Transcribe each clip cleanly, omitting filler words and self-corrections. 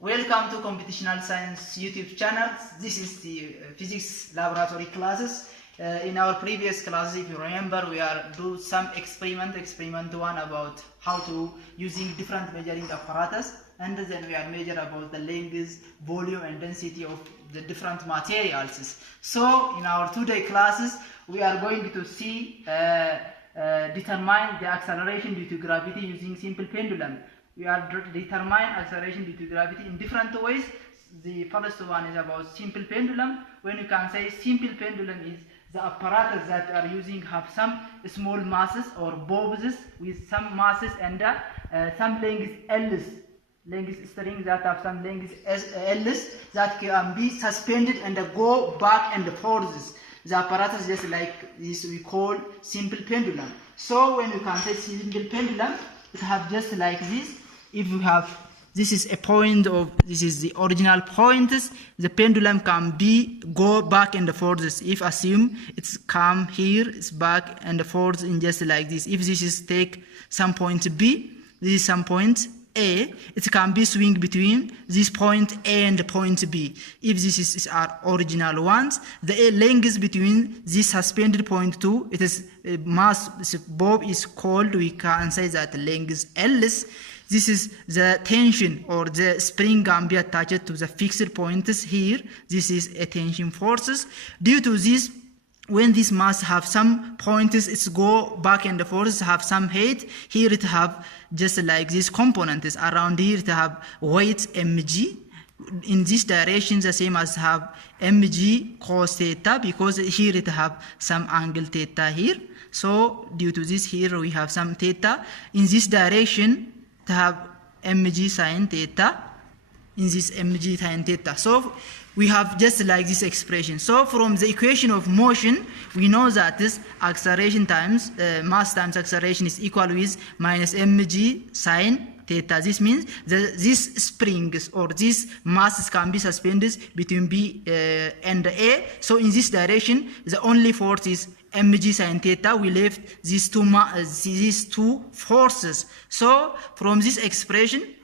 Welcome to Computational Science YouTube channel. This is the physics laboratory classes. In our previous classes, if you remember, we are do some experiment 1 about how to using different measuring apparatus, and then we are measure about the length, volume and density of the different materials. So in our today classes, we are going to see determine the acceleration due to gravity using simple pendulum. We are determine acceleration due to gravity in different ways. The first one is about simple pendulum. When you can say simple pendulum is the apparatus that are using have some small masses or bobs with some masses and some length L's. Length string that have some length L's that can be suspended and go back and forth. The apparatus just like this we call simple pendulum. So when you can say simple pendulum, it have just like this. If you have, this is a point of, this is the original point, the pendulum can be go back and forth. If assume it's come here, it's back and forth in just like this. If this is take some point B, this is some point A, it can be swing between this point A and the point B. If this is our original ones, the length between this suspended point 2, it is mass bob is called, we can say that length L's. This is the tension or the spring can be attached to the fixed points here. This is a tension forces. Due to this, when this mass have some points, it's go back and forth, have some height. Here it have just like this components. Around here it have weight mg. In this direction the same as have mg cos theta, because here it have some angle theta here. So due to this here we have some theta. In this direction to have mg sin theta, in this mg sin theta. So we have just like this expression. So from the equation of motion, we know that this acceleration times mass times acceleration is equal with minus mg sin theta. This means that these springs or these masses can be suspended between B and A. So in this direction, the only force is mg sin theta. We left these two forces. So from this expression,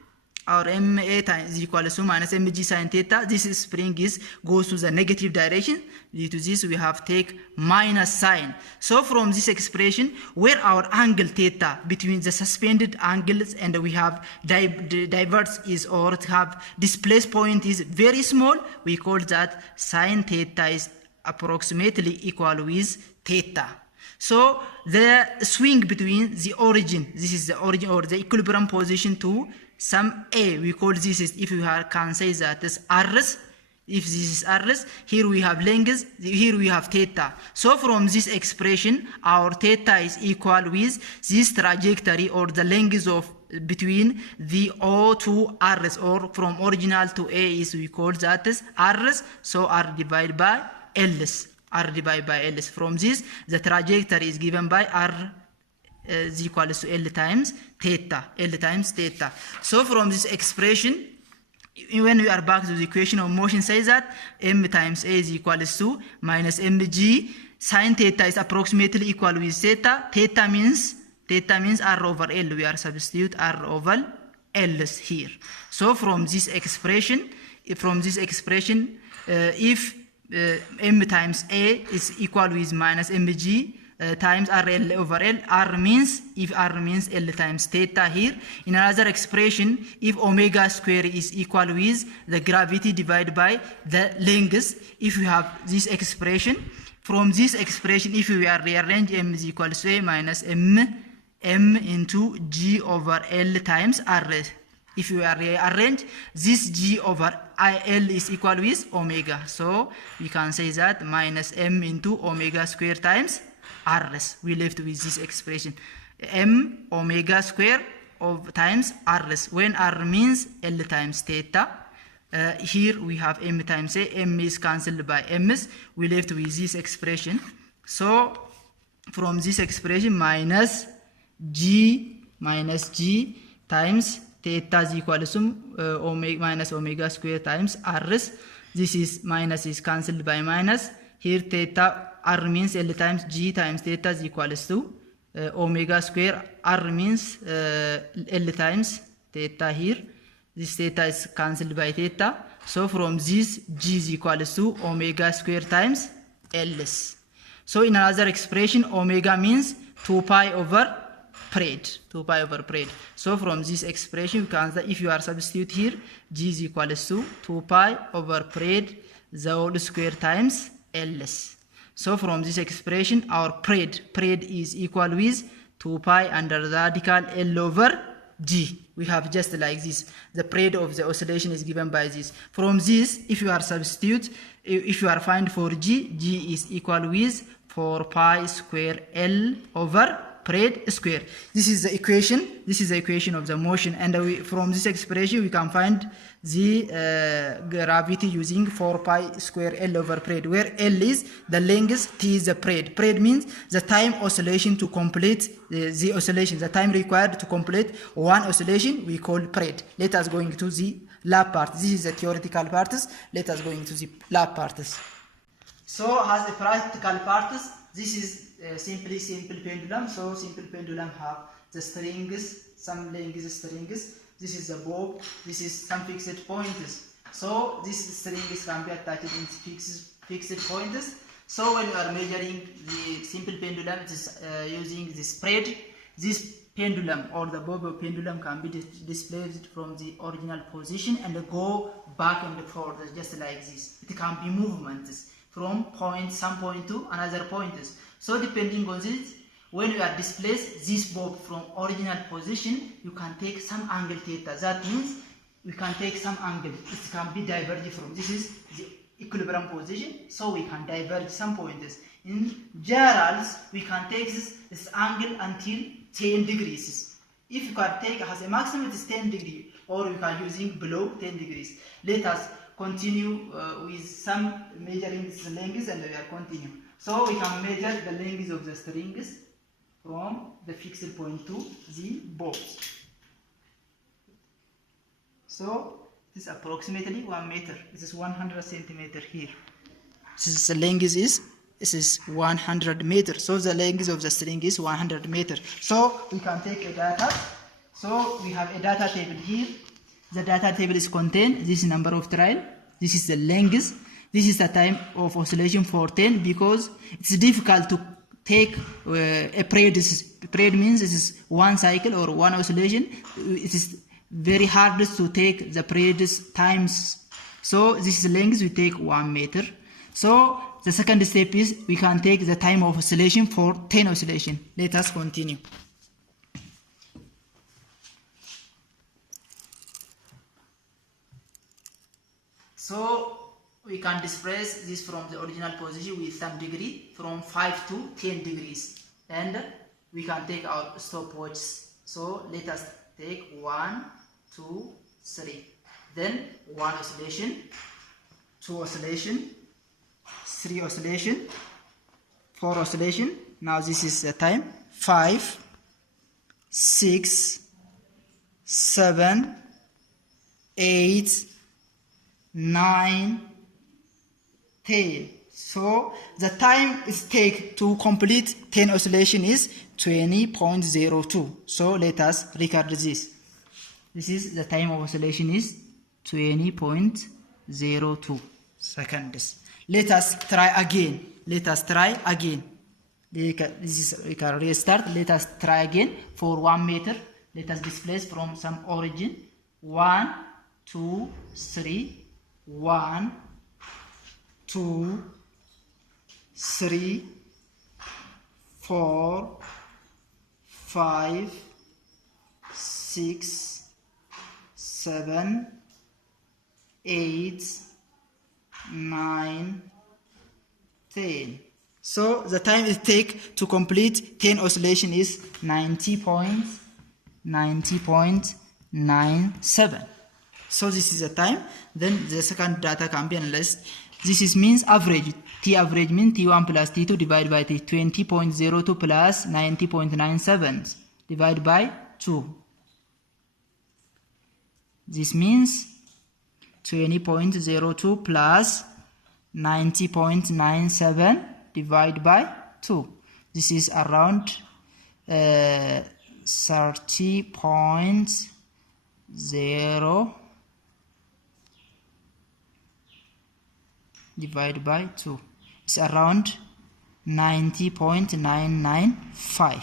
our ma times is equal to minus mg sin theta. This spring goes to the negative direction. Due to this, we have take minus sign. So from this expression, where our angle theta between the suspended angles and we have diverge is, or have displaced point is very small, we call that sin theta is approximately equal with theta. So the swing between the origin, this is the origin or the equilibrium position to some A, we call this is, if you can say that is Rs. If this is Rs, here we have length, here we have theta. So from this expression, our theta is equal with this trajectory or the length of between the O to Rs, or from original to A is, we call that is Rs. So R divided by Ls. R divided by Ls. From this, the trajectory is given by R is equal to L times theta. L times theta. So from this expression, when we are back to the equation of motion, says that m times A is equal to minus mg sin theta is approximately equal with theta. Theta means R over L. We are substitute R over L here. So from this expression, if m times A is equal with minus mg times RL over L, R means, if R means L times theta here. In another expression, if omega square is equal with the gravity divided by the length, if we have this expression, from this expression, if we are rearrange m is equal to A minus m into g over L times R. If you are rearrange, this g over L is equal with omega. So we can say that minus m into omega square times Rs. We left with this expression, m omega square of times Rs, when R means L times theta. Here we have m times A, m is cancelled by m's, we left with this expression. So from this expression, minus g times theta is equal to minus omega square times Rs. This is minus is cancelled by minus. Here theta, R means L times g times theta is equal to omega square. R means L times theta here. This theta is cancelled by theta. So from this, G is equals to omega square times Ls. So in another expression, omega means 2 pi over period. 2 pi over period. So from this expression, you can say if you are substitute here, G is equals to 2 pi over period the whole square times Ls. So from this expression, our period is equal with 2 pi under the radical L over G. We have just like this. The period of the oscillation is given by this. From this, if you are substitute, if you are find for G, G is equal with 4 pi square L over period square. This is the equation. This is the equation of the motion, and from this expression we can find the gravity using 4 pi square L over period, where L is the length, T is the period. Period means the time oscillation to complete the oscillation, the time required to complete one oscillation we call period. Let us go into the lab part. This is the theoretical parts. Let us go into the lab parts. So as a practical parts, this is simple pendulum. So simple pendulum have the strings, some length strings. This is the bob. This is some fixed points. So this strings can be attached in fixed points. So when you are measuring the simple pendulum, it is using the spread. This pendulum or the bob pendulum can be displayed from the original position and go back and forth just like this. It can be movements from some point to another points. So depending on this, when you are displaced this bob from original position, you can take some angle theta. That means we can take some angle. It can be diverged from. This is the equilibrium position, so we can diverge some points. In generals, we can take this angle until 10 degrees. If you can take as a maximum, it is 10 degrees, or we can using below 10 degrees. Let us continue with some measuring the lengths, and we are continue. So we can measure the length of the strings from the fixed point to the bobs. So this is approximately 1 meter. This is 100 centimeter here. This is the length is 100 meters. So the length of the string is 100 meters. So we can take a data. So we have a data table here. The data table is contained this number of trial. This is the length. This is the time of oscillation for 10, because it's difficult to take a period. Period means this is one cycle or one oscillation. It is very hard to take the period times. So this is length, we take 1 meter. So the second step is we can take the time of oscillation for 10 oscillation. Let us continue. So we can displace this from the original position with some degree from 5 to 10 degrees, and we can take our stopwatches. So let us take 1, 2, 3, then 1 oscillation, 2 oscillation, 3 oscillation, 4 oscillation. Now this is the time. 5, 6, 7, 8, 9, 10. So the time it takes to complete 10 oscillation is 20.02. So let us record this. This is the time of oscillation is 20.02 seconds. Let us try again. Let us try again. This is, we can restart. Let us try again for 1 meter. Let us displace from some origin. 1, 2, 3. 1, 2, 3, 4, 5, 6, 7, 8, 9, 10. So the time it takes to complete 10 oscillation is 90.97. So this is the time. Then the second data can be analyzed. This is means average. T average means T1 plus T2 divided by T. 20.02 plus 90.97 divided by 2. This means 20.02 plus 90.97 divided by 2. This is around 30.0 divided by 2. It's around 90.995.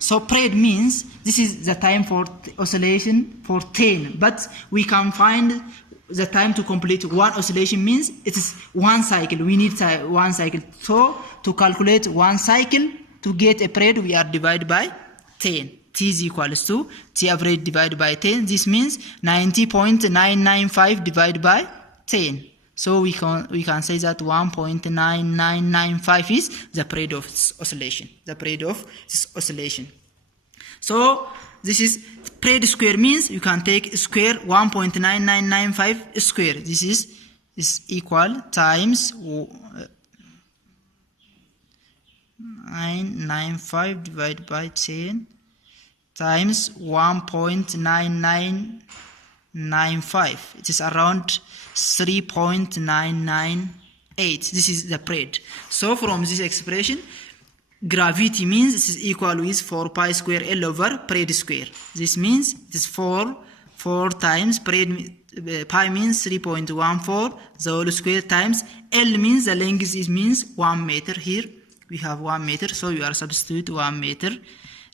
So period means this is the time for oscillation for 10, but we can find the time to complete one oscillation means it is one cycle. We need one cycle. So to calculate one cycle to get a period, we are divided by 10. T is equals to T average divided by 10. This means 90.995 divided by 10. So we can say that 1.9995 is the period of this oscillation. The period of this oscillation. So this is period square means you can take square 1.9995 square. This is equal times 995 divided by 10 times 1.9995. It is around 3.998. This is the period. So from this expression, gravity means this is equal with 4 pi square L over period square. This means it is 4 times period. Pi means 3.14 the whole square times L means the length means 1 meter. Here we have 1 meter, so you are substitute 1 meter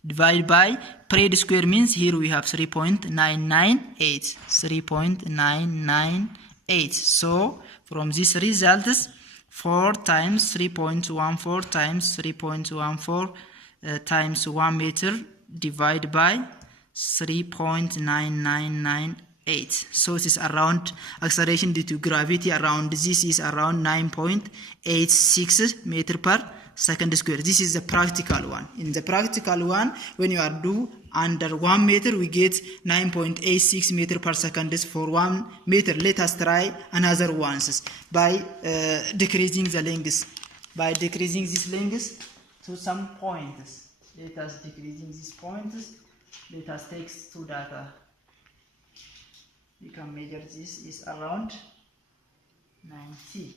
divided by period square means here we have 3.998. 3.998. So from this results 4 times 3.14 times 3.14 times 1 meter divided by 3.9998. So this is around acceleration due to gravity around this is around 9.86 meter per second square. This is the practical one. In the practical one, when you are do under 1 meter, we get 9.86 meter per second for 1 meter. Let us try another ones by decreasing the length. By decreasing this length to some points. Let us decreasing these points. Let us take two data. We can measure this is around 90.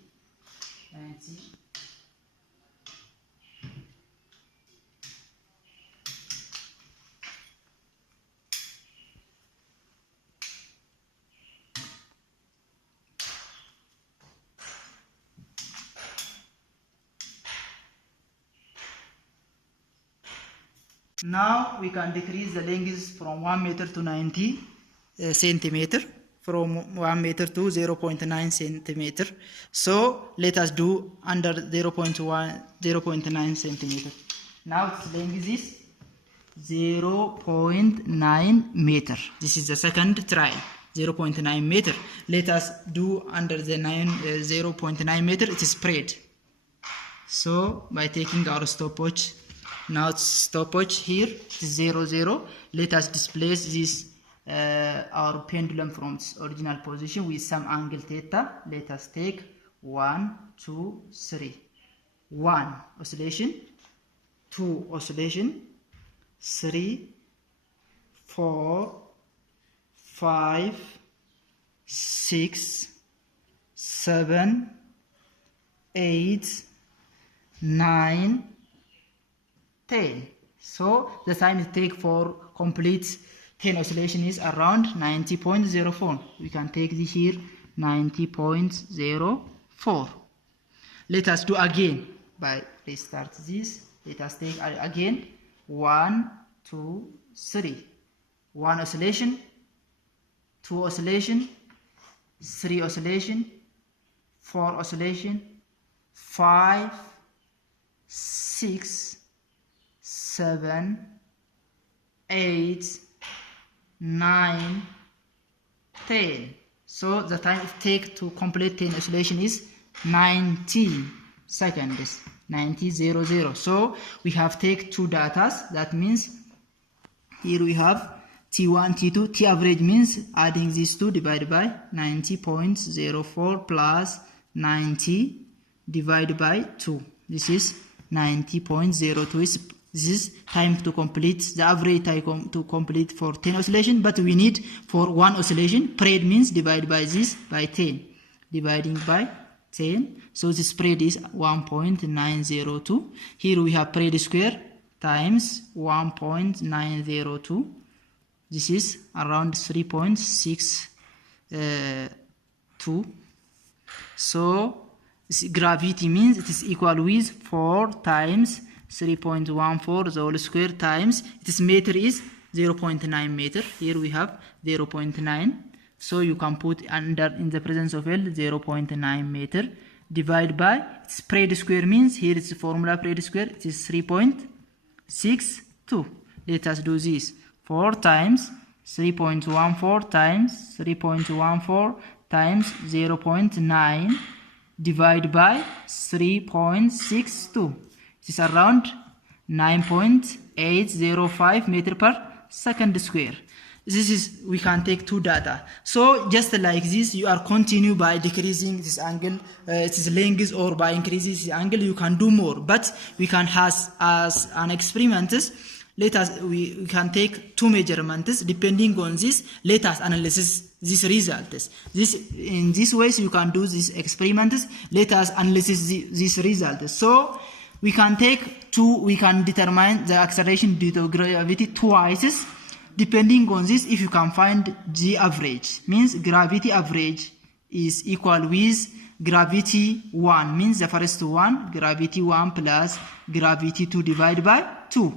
Now we can decrease the length from 1 meter to 90 centimeter, from 1 meter to 0.9 centimeter. So let us do under 0.9 centimeter. Now its length is 0.9 meter. This is the second trial. 0.9 meter. Let us do under the 0.9 meter. It is spread. So by taking our stopwatch. Now stopwatch here is 0, Let us displace this our pendulum from its original position with some angle theta. Let us take 1, 2, 3. 1 oscillation, 2 oscillation, 3, 4, 5, 6, 7, 8, 9, 10. So the time it takes for complete 10 oscillation is around 90.04. We can take this here 90.04. Let us do again by restart this. Let us take again 1, 2, 3. 1 oscillation, 2 oscillation, 3 oscillation, 4 oscillation, 5, 6, 7, 8, 9, 10. So the time it takes to complete 10 oscillation is 90 seconds. 90.00. So we have take two datas. That means here we have T1, T2. T average means adding these two divided by 90.04 plus 90 divided by 2. This is 90.02. This is time to complete, the average time to complete for 10 oscillation, but we need for 1 oscillation, period means divided by this by 10. Dividing by 10, so the spread is 1.902. Here we have period square times 1.902. This is around 3.62. So gravity means it is equal with 4 times 3.14 the whole square times its meter is 0.9 meter. Here we have 0.9, so you can put under in the presence of L 0.9 meter divided by its period square means here is the formula period square, it is 3.62. Let us do this. 4 times 3.14 times 3.14 times 0.9 divided by 3.62. It is around 9.805 meter per second square. This is, we can take two data. So just like this, you are continue by decreasing this angle, its length, or by increasing this angle, you can do more. But we can has as an experiment. Let us we can take two measurements depending on this. Let us analyze these results. In this ways you can do these experiments. Let us analyze these results. So we can take two. We can determine the acceleration due to gravity twice. Depending on this, if you can find the average, means gravity average is equal with gravity 1, means the first one, gravity 1 plus gravity 2 divided by 2.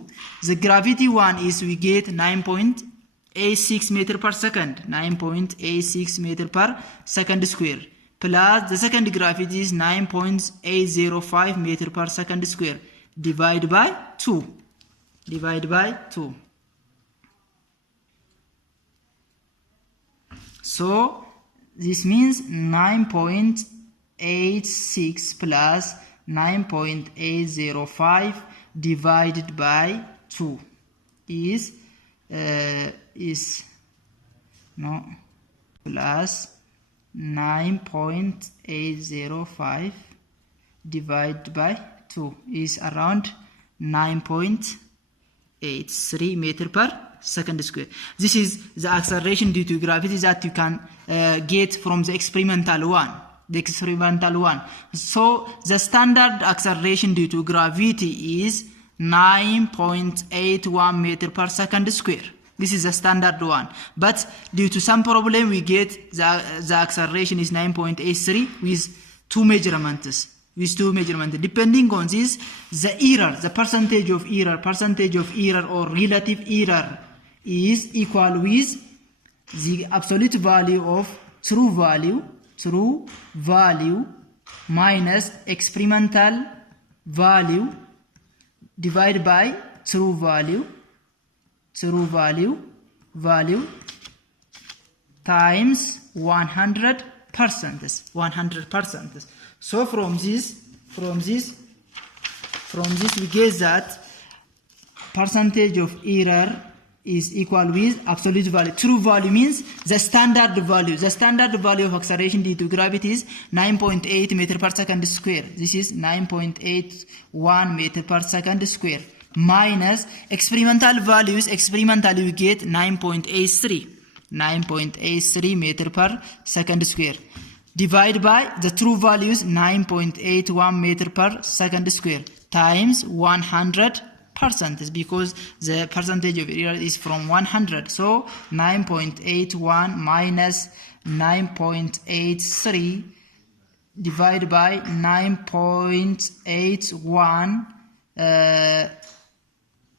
The gravity 1 is we get 9.86 meter per second, 9.86 meter per second square, plus the second gravity is 9.805 meter per second square, divided by 2, So this means 9.86 plus 9.805 divided by 2 is plus 9.805 divided by 2 is around 9.83 meter per second square. This is the acceleration due to gravity that you can get from the experimental one. So the standard acceleration due to gravity is 9.81 meter per second square. This is the standard one. But due to some problem, we get the acceleration is 9.83 with two measurements. Depending on this, the error, the percentage of error or relative error is equal with the absolute value of true value minus experimental value divided by true value times 100%. So from this we get that percentage of error is equal with absolute value. True value means the standard value. The standard value of acceleration due to gravity is 9.8 meter per second square. This is 9.81 meter per second square. Minus experimental values. Experimentally we get 9.83 meter per second square. Divided by the true values 9.81 meter per second square times 100%, because the percentage of error is from 100. So 9.81 minus 9.83 divided by 9.81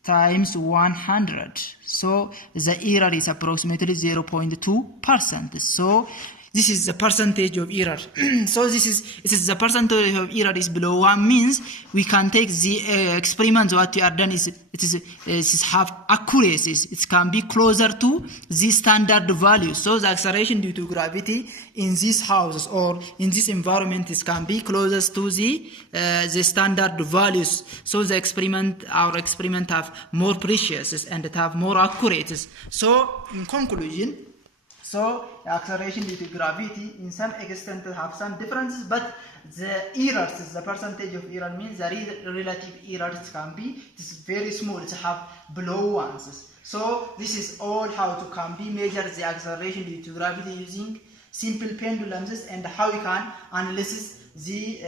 times 100. So the error is approximately 0.2%. So this is the percentage of error. So it is the percentage of error is below 1 means we can take the experiment what we are done is have accuracies. It can be closer to the standard value. So the acceleration due to gravity in these houses or in this environment can be closest to the standard values. So the our experiment have more precious and it have more accurate. So in conclusion, so the acceleration due to gravity in some extent have some differences, but the errors, the percentage of error means the relative errors can be very small. It have below ones. So this is all how to can be measure the acceleration due to gravity using simple pendulums and how we can analyze the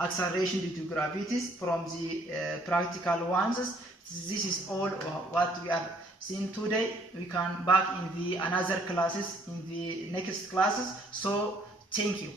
acceleration due to gravity from the practical ones. This is all what we are seeing today. We can back in the another classes in the next classes. So thank you.